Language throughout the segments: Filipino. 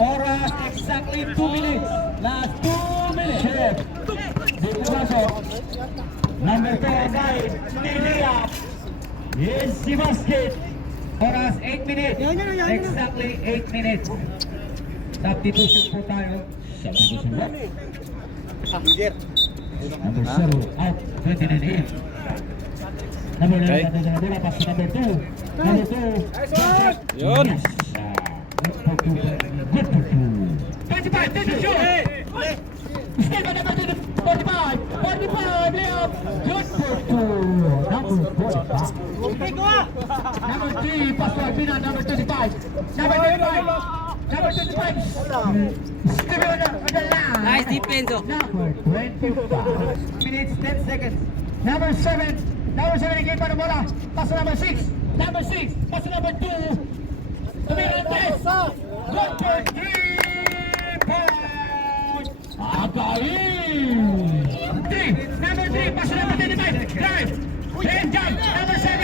Oras exactly 2 minutes. Last 2 minutes. Chef. Dito pasok. Number 29, Lilia. Yes, si basket. Oras 8 minutes. Exactly 8 minutes. Substitution po tayo. Substitution po. Number 0 out. 29 in. Number 9, na bola. Pass to number 2. Number 2. Yun. Yes. Good for 2. 25, this is shoot. Still by number 2, 45. 45, layup. Good for 2. Number 45. Number 3, pass to Albina. Number 25. Number 25. Number 25. Still on the line. Nice defense, oh. Number 25. Minutes, 10 seconds. Number 7. Number 7 again para bola. Pass to number 6. Number 6. Pass to number 2. Tumira tres. Good for 3 points. Again. 3. Number 3. Pass to number 25. Drive. Then jump. Number 7.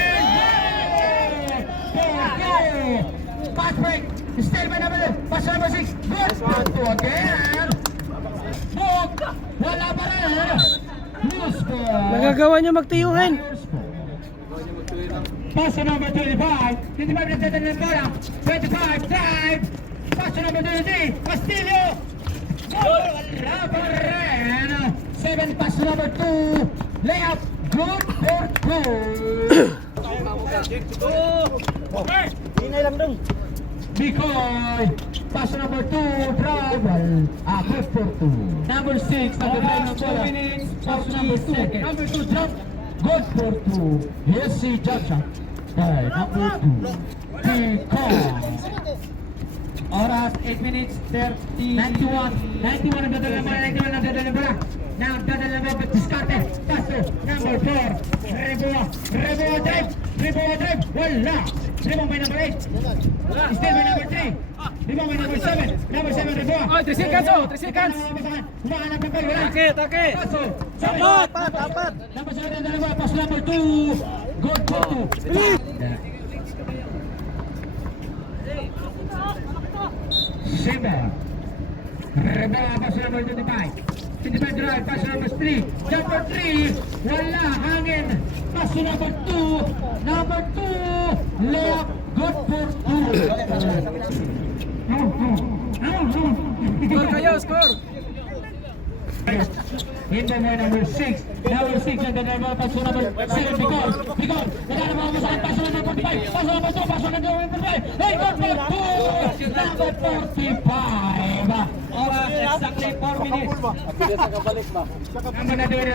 Pass break. Still by number 2. Pass to number 6. Good for 2 again. Book. Wala pa rin. Loose ball. Nagagawa niyo magtiyuhin. Pass to number 25. 25 na dito ng bola. 25, drive. Pass to number 23. Castillo. Goal. Wala pa rin. 7, pass to number 2. Layup. Good for 2. Ingay lang dong. Bikoy. Pass to number 2. Drive. Good for 2. Number 6. Number 5 ng bola. Pass to number 2. Number 2, drop. Good for 2. Here's si Joshua. Number 2. Because. Oras 8 minutes 30. 91. 91 ang dadala mo. 91 ang dadala mo. Now dadala mo. Discarte. Paso. Number 4. Reboa. Reboa drive. Reboa drive. Wala. Reboa by number 8. Still by number 3. Reboa by number 7. Number 7 Reboa. Oh, 3 seconds, oh. 3 seconds. Humahanap ng ball. Wala. Take. Paso. Apat. Number 7 ang dalawa. Pass number 2. Good for 2. Simba. Reboa. Pass number 25. 25 drive. Pass number 3. Number 3. Wala. Hangin. Pass number 2. Number 2. Layup. Good for 2. Score kayo, score. Into my number 6. Number 6 and then pass to number 7 because wala naman ako sa pass to number 45. Pass to number 2. Pass to number 45. Hey, good for 2. Number 45. Oras exactly 4 minutes. Mabilis ang kabalik ba? Ang manadura